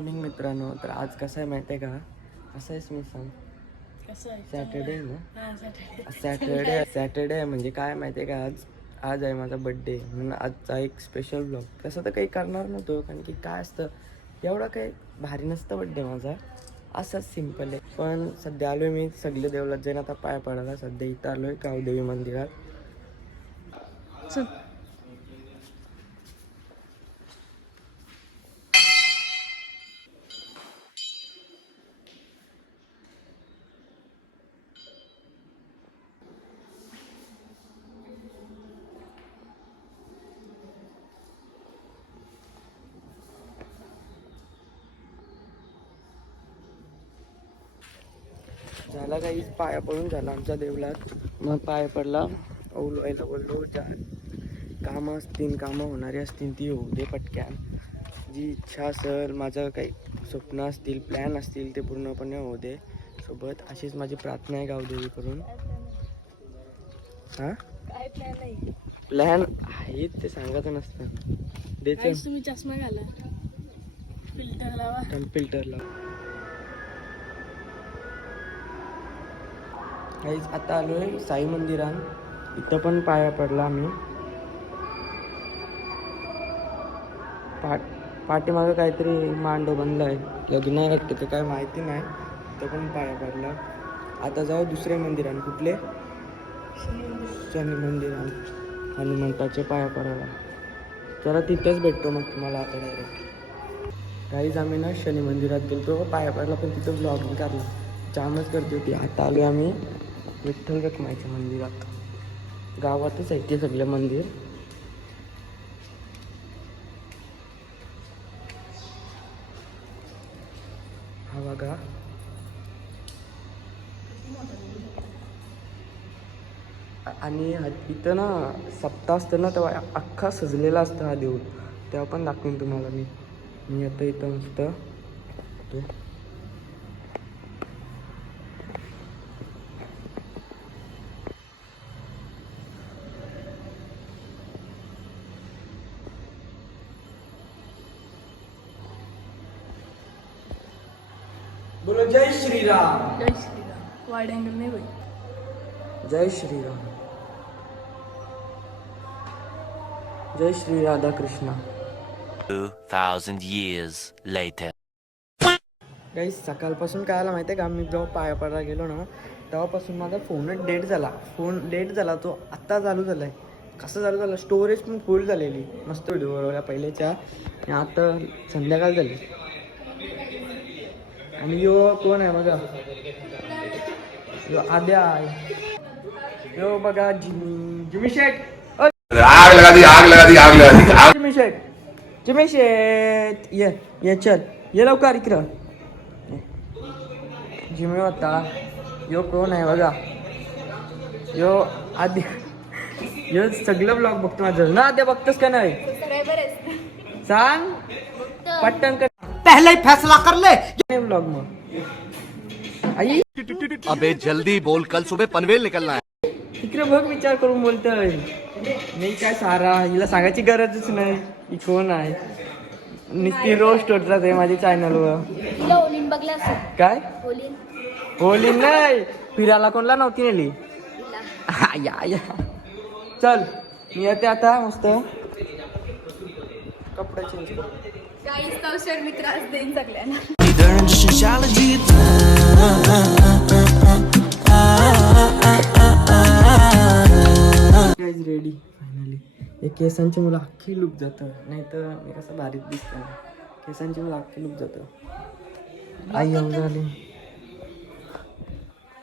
Morning मित्रांनो. तर आज कसं आहे माहिती आहे का? कसं आहेस मी सांग. आहे? सॅटर्डे आहे ना? हा सॅटर्डे सॅटर्डे सॅटर्डे आहे. म्हणजे काय माहिती आहे का? आज आज आहे माझा बड्डे म्हणून आजचा एक स्पेशल ब्लॉग तसं तर काही करणार नव्हतो कारण की काय असतं एवढा काही भारी नसतं बड्डे माझा. असंच सिंपल आहे. पण सध्या आलो मी सगळे देवलात जाईन आता पाय पडायला. सध्या इथं आलो आहे गावदेवी मंदिरात झाला काही पाया पडून झाला आमच्या देवलात मग पाय पडला. ओलवायला बोललो ज्या कामं असतील कामं होणारी असतील ती होऊ दे पटक्यान. जी इच्छा असेल माझं काही स्वप्न असतील प्लॅन असतील ते पूर्णपणे होऊ दे. सोबत अशीच माझी प्रार्थना आहे गावदेवी करून हां प्लॅन आहेत ते सांगायचं नसतं. द्यायचं काहीच तुम्ही चष्मा घाला. फिल्टर लावा. फिल्टरला काहीच आता आलो आहे साई मंदिरात. इथं पण पाया पडला आम्ही. पा पाठीमागं काहीतरी मांडव आहे लग्न आहे वाटतं ते काय माहिती नाही. इथं पण पाया पडला. आता जाऊ दुसऱ्या मंदिरात. कुठले? शनी मंदिरात. हनुमंताचे पाया पडायला. जरा तिथंच भेटतो मग तुम्हाला आता डायरेक्ट काहीच आम्ही ना शनी मंदिरात गेलो पाया पडला पण तिथं ब्लॉगिंग काढला. जामच करते होती. आता आलो आम्ही. विठ्ठल रखमाईच्या मंदिरात. गावातच आहे ते सगळं मंदिर. हा बघा. आणि इथं ना सप्ताह असतं ना तेव्हा अख्खा सजलेला असतं हा देऊळ. तेव्हा पण दाखवेन तुम्हाला मी. मी आता इथं मस्त ते बोलो जय श्रीराम जय श्रीराम वाईड अँगल नाही होईल जय श्रीराम जय श्री राधा कृष्णा 2,000 years later. काही सकाळपासून काय आला माहिती आहे का? मी जेव्हा पाया पडायला गेलो ना तेव्हापासून माझा फोनच डेट झाला. फोन डेट झाला तो आत्ता चालू झाला आहे कसं चालू झालं? स्टोरेज पण फुल झालेली. मस्त व्हिडिओ बनवल्या पहिल्याच्या. आणि आता संध्याकाळ झाली. आणि यो कोण आहे बघा? यो आद्या यो बघा जिमी. जिमी शेट आग लगा दी आग लगा दी आग लगा दी. आग जिमी शेट जिमी शेट ये ये चल. ये लवकर इकडं. जिमी होता. यो कोण आहे बघा. यो आधी यो सगळं ब्लॉग बघतो माझं. ना आद्या बघतोस का नाही? सांग. पट्टन कर. पहले ही फैसला कर ले. ब्लॉग मग. आई अबे जल्दी बोल कल सुबह पनवेल निकलना है। इकडे बघ विचार करून बोलतोय। नाही काय सारा हिला सांगायची गरजच नाही. ही कोण आहे? नुसती रोस्ट होत जाते माझ्या चॅनलवर काय? ओलीन होली नाही. फिरायला कोणला नव्हती नेली? हा, या या चल मी येते आता मस्त. कपडे चेंज कर काहीच कौशल मित्र आज देईन सगळ्यांना गाईज रेडी फायनली हे केसांची मला अख्खी लुक जातं. नाही तर मी कसं भारीत दिसतं केसांची मला अख्खी लुक जातं. आई येऊन झाली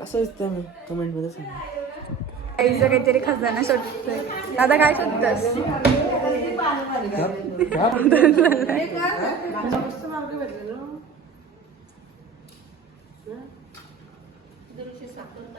कसं दिसतं मी? कमेंटमध्ये सांगा. आईचं काहीतरी खजाना शोधतोय. दादा काय शोधतोस?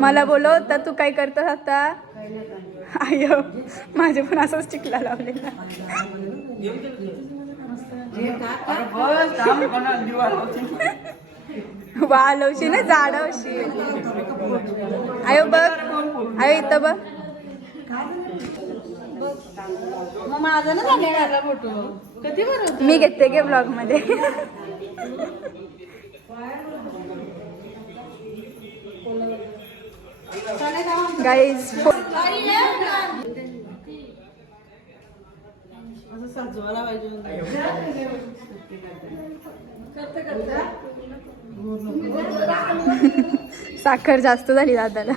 मला बोलव तर तू काय करतोस आता? आयो माझे पण असंच चिकला लावलेला वालवशी ना जाडवशी. आयो बघ. आयो इथं बघ. मी घेते गे ब्लॉगमध्ये. गाईज साखर जास्त झाली दादाला.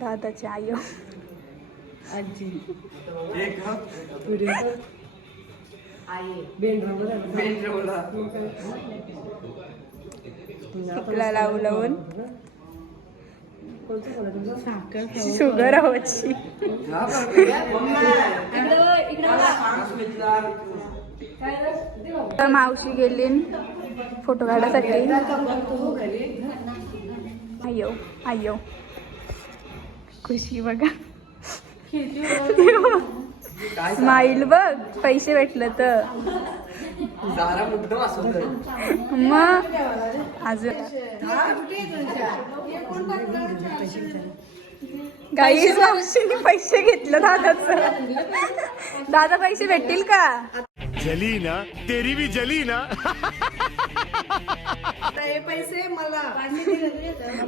दादाची आयो तिला लावू लावून. शुगर हवची तर मावशी गेली फोटो काढायसाठी. अय्यो अय्यो खुशी बघा. स्माईल बघ पैसे भेटलं तर. जरा मुद्दाम असं मग अजून. गाईज मावशीने पैसे घेतलं दादाच. दादा पैसे भेटतील का? जली ना तेरी भी जली ना.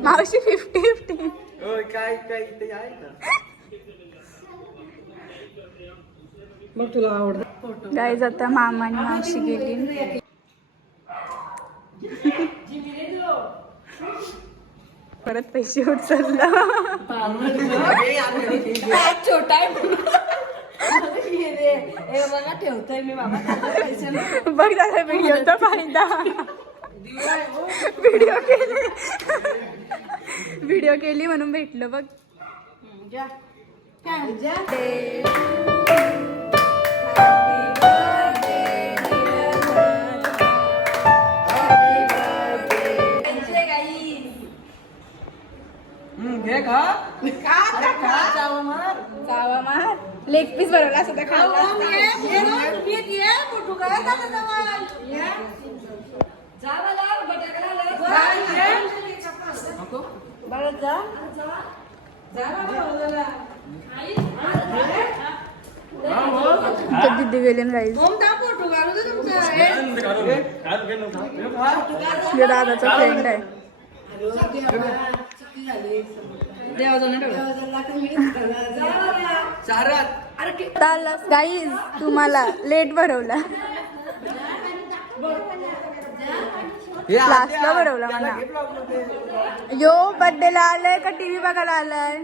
मावशी फिफ्टी फिफ्टी काय काय इथे आहे का गाईज आता मामा आणि मावशी गेली. परत पैसे उचलला. बघ दादा व्हिडिओचा फायदा. व्हिडिओ केली. व्हिडिओ केली म्हणून भेटलं बघ. घे खा. जावा मार. लेग पीस बनवला तर दिदी गेले राईस. दादाचा फ्रेंड आहे. चारात. गाईज तुम्हाला लेट भरवला. क्लासला भरवला मला यो बर्थडेला आलाय का टीव्ही बघायला आलाय?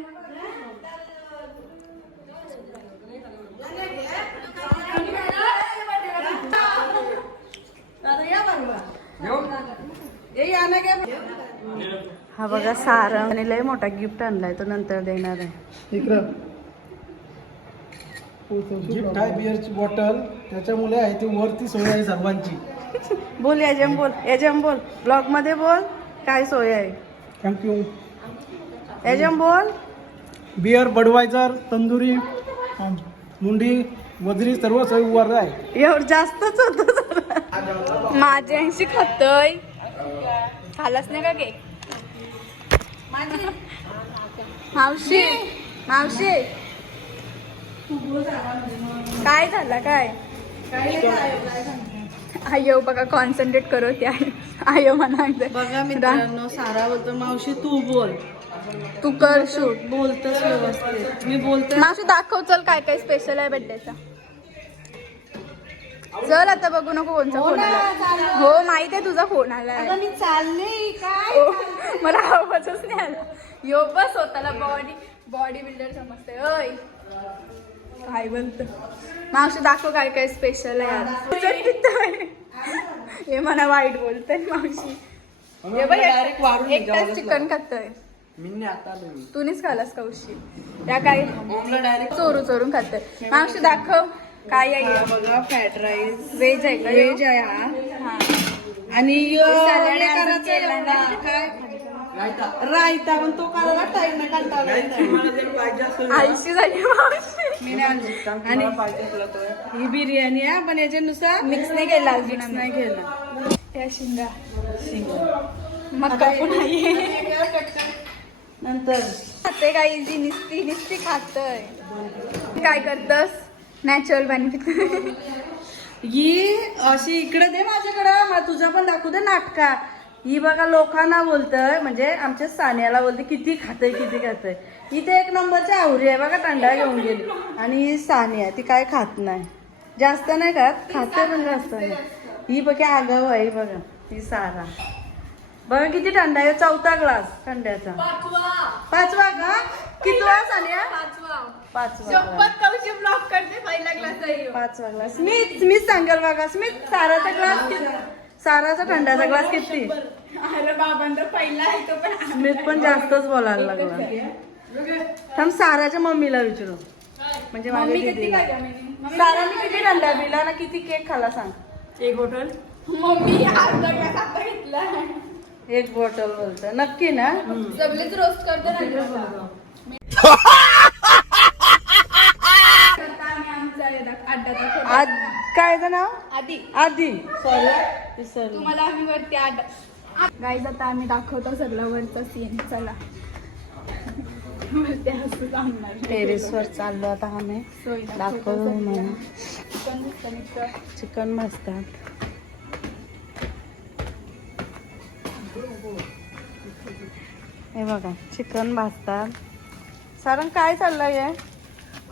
हा बघा सारा. आणि लय मोठा गिफ्ट आणलाय तो नंतर देणार आहे. इकडं. गिफ्ट आहे बिअरची बॉटल त्याच्यामुळे आहे ती वरती सोय आहे सर्वांची. बोल यजम बोल यजम बोल. ब्लॉगमध्ये बोल काय सोय आहे? थँक्यू यजम बोल. बिअर बडवायझर तंदुरी अं, मुंडी वजरी सर्व सोय वर आहे. एवढं जास्तच होत. माझे ऐंशी खातोय. खालाच नाही का केक मावशी मावशी. काय झालं काय? आयो बघा कॉन्सन्ट्रेट करो त्या. आयो म्हणा बघा मित्रांनो सारा बोलतो मावशी तू बोल. तू कर शूट बोलतच व्यवस्थित. मी बोलते मावशी दाखव चल काय काय स्पेशल आहे बर्थडेचा चल आता बघू नको कोणचा फोन आला हो माहीत आहे तुझा फोन आलाय. मी चालले काय ओ, मला आवाजच नाही आला. यो बस होताला बॉडी बॉडी बिल्डर समजते ओय. काय बोलत? मावशी दाखव काय काय स्पेशल आहे आज. तुझं पितोय. हे मला वाईट बोलतोय मावशी. हे बघ एकटाच चिकन खातोय. मी आता आलो मी. तूनीच खालास का उशी त्या काय? चोरू चोरून खातोय. मावशी दाखव. काय आहे? हा बघा फ्राईड राईस व्हेज आहे का? व्हेज आहे हा. हा. आणि यो सॅलड करायचं एवढा, काय? रायता. पण तो करायला टाइम नाही कंटाळा. आळशी झाली मावशी. मी नाही आणली. आणि ही बिर्याणी आहे पण याच्यानुसार मिक्स नाही केला अजून मिक्स नाही केलं. त्या शिंगा. मका पण आहे. नंतर. खाते काही जी निस्ती निस्ती खातय. काय करतस? नॅचरल पाणी पित ही अशी इकडे दे माझ्याकडं. मला तुझा पण दाखवू दे नाटका. ही बघा लोकांना बोलतय म्हणजे आमच्या सानियाला बोलते किती खातय किती खातय इथे एक नंबरची आवरी आहे बघा टंडा घेऊन गेली. आणि ही सानिया ती काय खात नाही. जास्त नाही खात खाते पण जास्त नाही. ही बघा आगाव आहे ही बघा ही सारा. बघा किती थंडा आहे चौथा ग्लास थंड्याचा पाचवा का? कितवा सानिया पाचवा. glass. कवशी ब्लॉक करते पहिला क्लास पाचवा ग्लास स्मिथ स्मिथ सांगेल बघा स्मिथ साराचा ग्लास किती साराचा थंडाचा ग्लास किती? अरे बाबांचा पहिला आहे तो पण जास्तच बोलायला लागला. थांब साराच्या मम्मीला विचारू. म्हणजे माझ्या मम्मी किती दीदीला. काय मम्मी साराने किती थंडा पिला ना किती केक खाला सांग. एक बॉटल? मम्मी अर्धा ग्लास आता घेतला एक बॉटल बोलतो नक्की ना? सगळेच रोस्ट करते ना आम्ही आमचा अड्डा दाखवतो. आज काय नाव? आधी आधी सॉरी. विसरली. तुम्हाला आम्ही वरती अड्डा गाईज आता आम्ही दाखवतो सगळं वरचा सीन चला. वरती हसू आणणार टेरेसवर चाललो आता आम्ही. सोय दाखवतो मला चिकन दिसतं. चिकन भाजतात हे बघा चिकन भाजतात. सारंग काय चाललंय हे?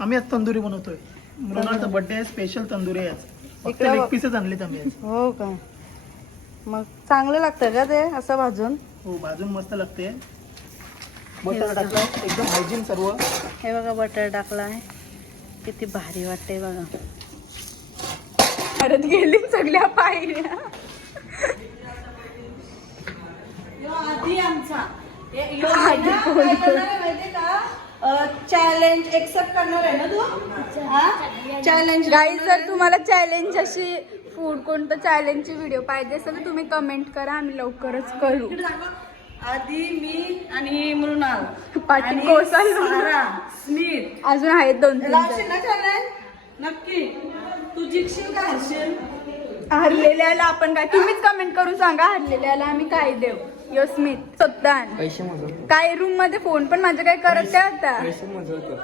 आम्ही आज तंदुरी बनवतोय. मृणालचा बर्थडे आहे स्पेशल तंदुरी आहे आज. फक्त इकडं लेग बघ. पीसच आणलेत आम्ही आज. हो का? मग चांगलं लागतं का ते असं भाजून? हो भाजून मस्त लागते बटर टाकलाय. एकदम हायजीन सर्व. हे बघा बटर टाकला आहे किती भारी वाटते बघा. परत गेली सगळ्या पायऱ्या. आधी आमचा. चॅलेंज एक्सेप्ट करणार आहे ना तू? चॅलेंज गाईज जर तुम्हाला चॅलेंज अशी फूड कोणतं चॅलेंजची व्हिडिओ पाहिजे असेल तर तुम्ही कमेंट करा आम्ही लवकरच करू. आधी मी आणि मृणाल पाठी आणि कोसळलो. सारा, स्मिथ अजून आहेत दोन तीन लावशील ना चॅलेंज नक्की. तू जिंकशील का हरशील? हरलेल्याला आपण काय तुम्हीच कमेंट करून सांगा हरलेल्याला आम्ही काय देऊ? यो स्मिथ सत्तान. पैसे काय रूममध्ये फोन पण माझं काय करत नाही आता पैसे मोजवतो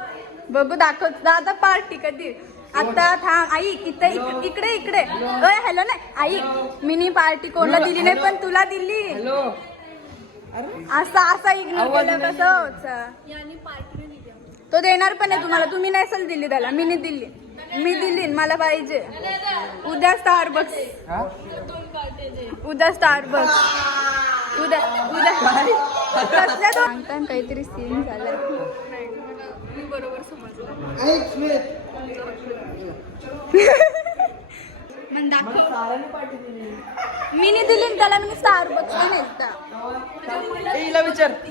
बघू दाखव दादा पार्टी कधी? आता थांब आई इथं इक- इकडे इकडे. अय हॅलो नाही. आई मिनी पार्टी कोणाला दिली नाही पण तुला दिली. हॅलो असा असा इग्नोर केलं कसं होतं? तो देणार पण आहे तुम्हाला. तुम्ही नसेल दिली त्याला. मी नाही दिली. मी दिली मला पाहिजे. उद्या स्टार बक्स हा? उद्या स्टार बक्स उद्या उद्या. कसल्या तो सांगताना काहीतरी सीन झालाय. मी बरोबर समजलं. मग दाखव. मी नाही दिली त्याला मी स्टार विचार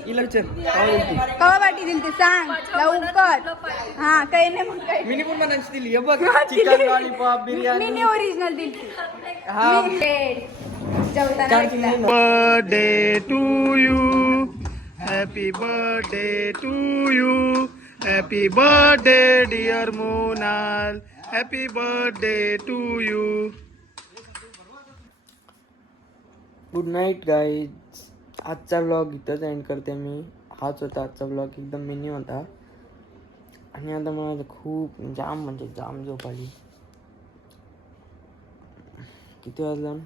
हिला विचार काय बोलते? कवा पाठी दिली ती? सांग. लवकर. हा काही नाही मग काही. मिनी पण मनाची दिली. बघ दिली. Chicken lollipop biryani. Mini original दिली हा. Birthday to you happy birthday to you happy birthday dear Monal happy birthday to you good night guys आजचा व्लॉग इथंच एंड करते मी. हाच होता आजचा व्लॉग एकदम मिनी होता. आणि आता मला खूप जाम म्हणजे जाम झोप आली. किती वाजलं?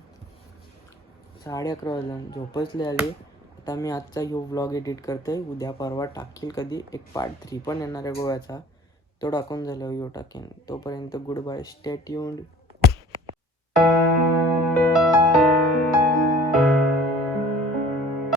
साडे अकरा वाजलं. झोपच आले. आली आता मी आजचा ह्यो व्लॉग एडिट करते. उद्या परवा टाकील कधी? एक पार्ट थ्री पण येणार आहे गोव्याचा. तो टाकून झाला ह्यो टाकेन. तोपर्यंत गुड बाय स्टेट युंड